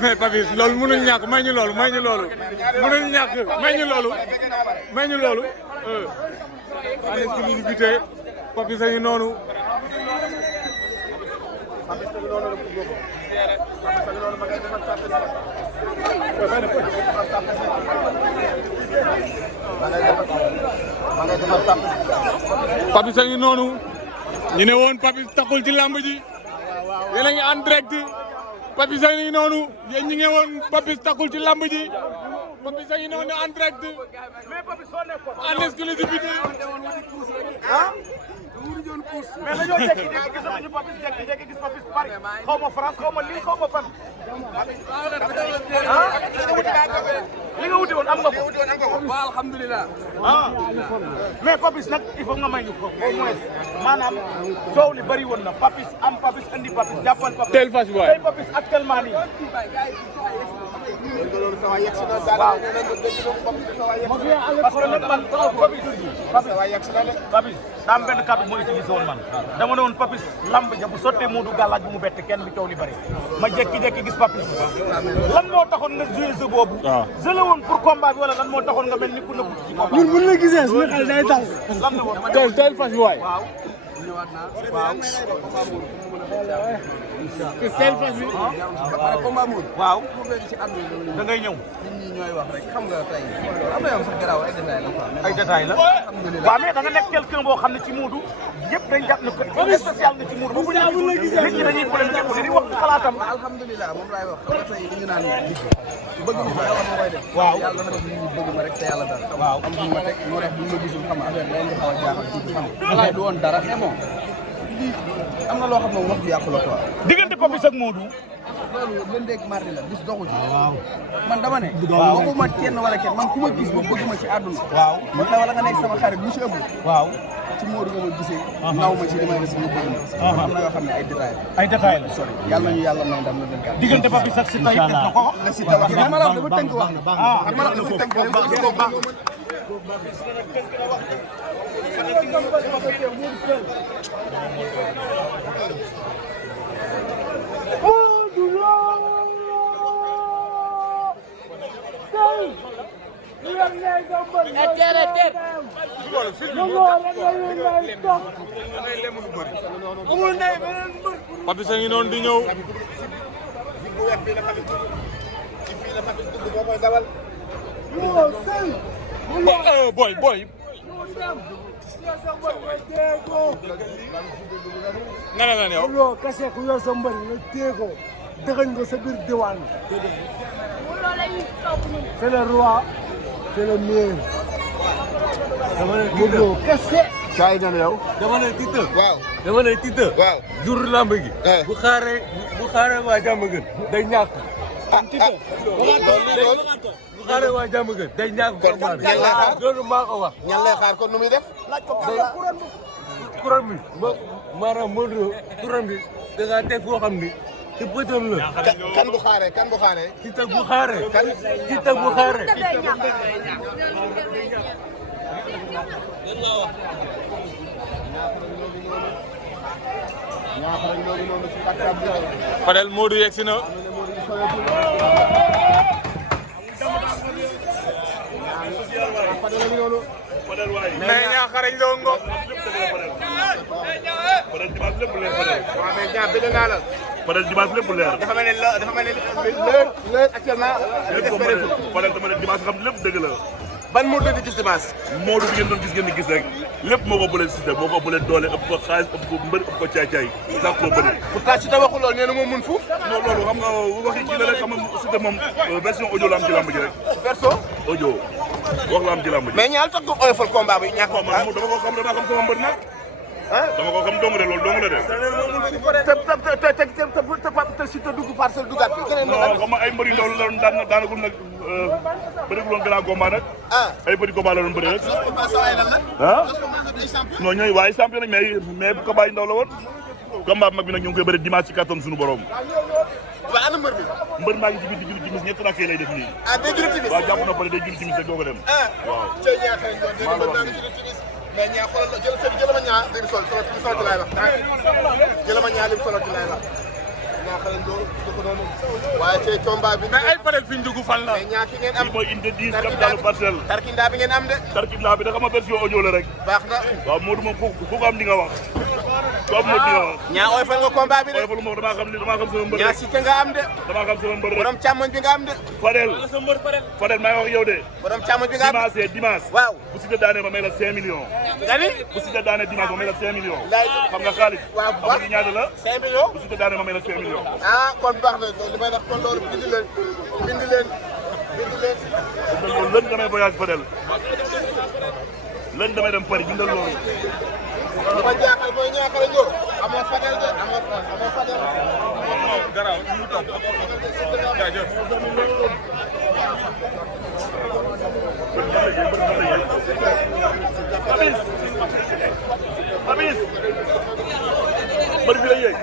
mais Papis loolu mënuñ ñàkk may ñu loolu mënuñ ñàkk may ñu loolu en exclusivité Papis a ngi noonu Papis a ngi noonu ñu ne woon Papis taxul ci làmb ji yéen a ngi en direct Papis a ngi noonu yéen ñi ngi woon Papis taxul ci làmb ji Papis a ngi noonu en direct en exclusivité ah mais dañoo jékki-jékki gisatuñu Papis jékki-jékki gis Papis Paris xaw ma France xaw ma lii xaw ma fan li nga wuti woon am nga ko waaw alhamdulilah mais Papis nag il faut nga may ñu ko au moins maanaam coow li bëri woon na Papis am Papis andi Papis jàppal Papis tel fas waay tey Papis actuellement nii Papis daa am benn kàddu moo utilisé woon man dama ne woon Papis lamb ja bu sottee Modou gàllaaj bu mu bett kenn bi coow li bëri ma jékki-jékki gis Papis lan moo taxoon nga joué jeu boobu jeu la woon pour combat bi wala lan moo taxoon nga mel ni ku nëbbu ci combat ñun buñ la gisee suñu xel day dal lan la woon tel fas waay waaw tel fas bi pare combat Modou waaw ci àdduna da ngay ñëw nit ñi ñooy wax rek xam nga tey am na yow sax garaaw ay détails la quoi ay détails la waaw mais da nga nekk quelqu'un boo xam ne ci Modou yëpp dañ jàpp ne ko spécial nga ci Modou ba bu ñu nit ñi dañuy polémique di wax xalaatam alhamdulilah moom laay wax xam nga tey li ñu naan bëgg ma ko yàlla moo koy def waaw yàlla dafa def nit ñi bëgg ma rek te yàlla dara waaw am duñ ma teg moo tax buñ ma gisul xam nga affaire leen di xaw a jaaxal tuuti xam nga xalaat du woon dara mais bon lii am na loo xam ne wax bi yàqu la quoi diggante Papis ak Modou loolu lëndeeg mardi la bis doxu ci man dama ne waxuma kenn wala kenn man ku ma gis ba bëgg ma ci àdduna waaw wala nga nekk sama xarit mu ci ëpp waaw ci Modou nga ma gisee naw ma ci li may def nga bëgg ma am na yoo xam ne ay détails ay détails la sori yàlla nañu yàlla may ndam la 24 diggante Papis ak Siteu it def na ko la si tawax li ma la wax dafa tënk wax na li ma la wax dafa tënk wax Papis a ngi noonu di ñëw boy nga ne lan yow loo kase ku yor sa mbër nga téye ko dëgëñ ko sa biir diwaan c'est le roi c'est le meilleur dama ne Modou Lo kese saa yi yow. dama ne Tite waaw dama ne Tite waaw. jur lamb gi bu xaaree waa jàmm gën day ñàkk Tite loolu bu xaaree waa jàmm gën day ñàkk kon ñan lay xaar loolu maa ko wax ñan lay xaar kon nu muy def. kuran bi maanaam Modou Lo kuran bi da ngaa teg foo xam ni te bëtam la kan bu xaaree kan bu xaaree. Tite bu xaaree Tite bu xaaree Fadel Modou yegsi na mais ñaa xarañ loo ngo Fadel dimanche lépp leer Fadel. waaw mais ñaar bëgg naa la. Fadel dimanche lépp leer. dafa mel ne l'heure actuellement. Fadel dama ne dimanche xam lépp dëgg la. ban Modou di gis dimanche. Modou bi ngeen doon gis ngeen di gis rek lépp moo ko bële Siteu moo ko bële doole ëpp ko xaalis ëpp ko mbër ëpp ko caay-caay ndax koo bëri. pourtant Siteu waxul loolu nee na moom mun fuuf. non loolu xam nga waxi kii la rek xam nga Siteu moom version audio la am ci lamb ji rek. perso. audio wax la am ci lamb ji. mais ñaar tax nga oyofal combat bi ñàkk man dama ko xam damaa xam sama mbër nag. dama ko xam dong de loolu dong la de. te Siteu dugg parcelle duggaat fi keneen non xam nga ay mbër yu ndaw la doon daanagul nag bëriwul woon grand combat nag. ay petit combat la doon bëri rek. ah non ñooy waaye champion nañ mais combat yu ndaw la woon. combat mag bi nag ñu ngi koy bëri dimanche ci kattan suñu borom. waaw ana mbër bi. mbër maa ngi ci biir di julli timis ñetti rakk lay def nii. day julli timis. waaw jàpp na pare day julli timis rek doo ko dem. waaw. mais ñaa xoolal jël ma ñaa lim sol ci laay wax jël ma ñaa lim solo ci laay wax ñaaxal Ndoo du ko noonu waaye tey combat bi mais ay Fadel fi ñu dugg fan la mais ñaaki ngeen am mooy inde 10 capitalu Parcelles tarkindaa bi ngeen am de tarkindaa bi da xam nga version audio la rek baax na waaw Modou moom ku ko am di nga wax ku am Modou di nga wax ñaa oyfal nga combat bi de oyfal moom damaa xam sama mbër ñaa Siteu nga am de damaa xam sama mbër rek borom càmmoñ bi nga am de Fadel maa ngi wax yow de borom càmmoñ bi nga am dimanche waaw bu Siteu daane ma may la 5 millions nga ni bu Siteu daane dimanche ma may la 5 millions laay xam nga xaalis waaw bu xam nga ñaata la 5 millions bu Siteu daane ma may la 5 millions ah kon baax na li may wax kon loolu bind leen loolu lën damay voyage Fadel lën damay dem Paris bindal loolu li ma jaaxal mooy ñaaxal Ndoo amoo Fadel de amoo Fadel garaaw ñu toog jaajëf Papis bëri bi la yéeg